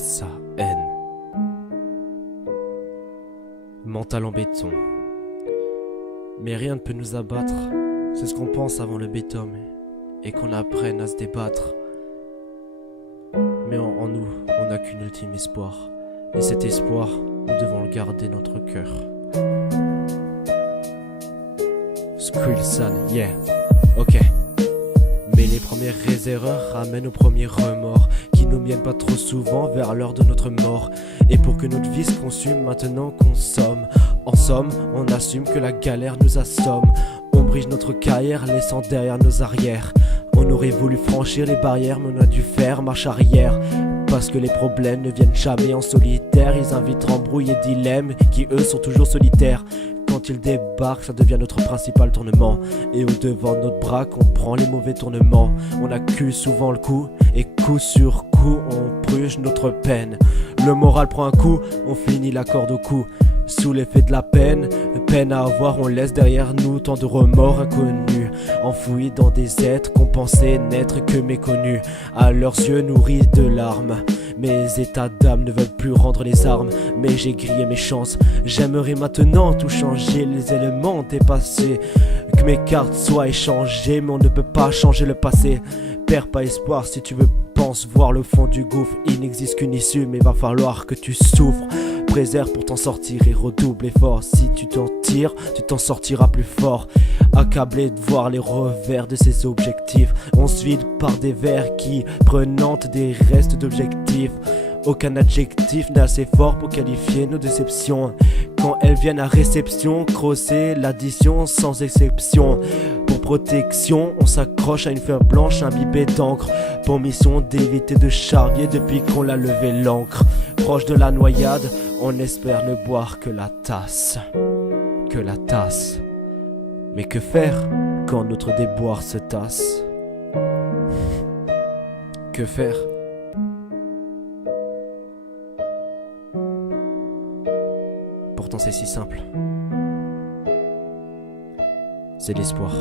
S-A-N. Mental en béton. Mais rien ne peut nous abattre. C'est ce qu'on pense avant le béton. Et qu'on apprenne à se débattre. Mais en nous, on n'a qu'un ultime espoir. Et cet espoir, nous devons le garder dans notre cœur. Skrillson, yeah, ok. Mais les premières erreurs ramènent aux premiers remords qui nous mènent pas trop souvent vers l'heure de notre mort. Et pour que notre vie se consume, maintenant consomme. En somme, on assume que la galère nous assomme. On brise notre carrière, laissant derrière nos arrières. On aurait voulu franchir les barrières, mais on a dû faire marche arrière. Parce que les problèmes ne viennent jamais en solitaire. Ils invitent embrouilles et dilemmes qui eux sont toujours solitaires. Quand ils débarquent, ça devient notre principal tournement. Et au devant de notre bras, on prend les mauvais tournements. On accuse souvent le coup, et coup sur coup, on purge notre peine. Le moral prend un coup, on finit la corde au cou. Sous l'effet de la peine à avoir, on laisse derrière nous tant de remords inconnus, enfouis dans des êtres qu'on pensait n'être que méconnus. À leurs yeux nourris de larmes, mes états d'âme ne veulent plus rendre les armes. Mais j'ai grillé mes chances, j'aimerais maintenant tout changer, les éléments dépassés. Que mes cartes soient échangées, mais on ne peut pas changer le passé. Perds pas espoir si tu veux, pense voir le fond du gouffre. Il n'existe qu'une issue, mais va falloir que tu souffres. Préserve pour t'en sortir et redouble effort. Si tu t'en tires, tu t'en sortiras plus fort. Accablé de voir les revers de ses objectifs, on se vide par des vers qui prenantent des restes d'objectifs. Aucun adjectif n'est assez fort pour qualifier nos déceptions. Quand elles viennent à réception, crosser l'addition sans exception. Pour protection, on s'accroche à une feuille blanche imbibée d'encre. Pour mission d'éviter de charrier depuis qu'on l'a levé l'ancre. Proche de la noyade, on espère ne boire que la tasse. Que la tasse. Mais que faire quand notre déboire se tasse? Que faire? Pourtant c'est si simple. C'est l'espoir.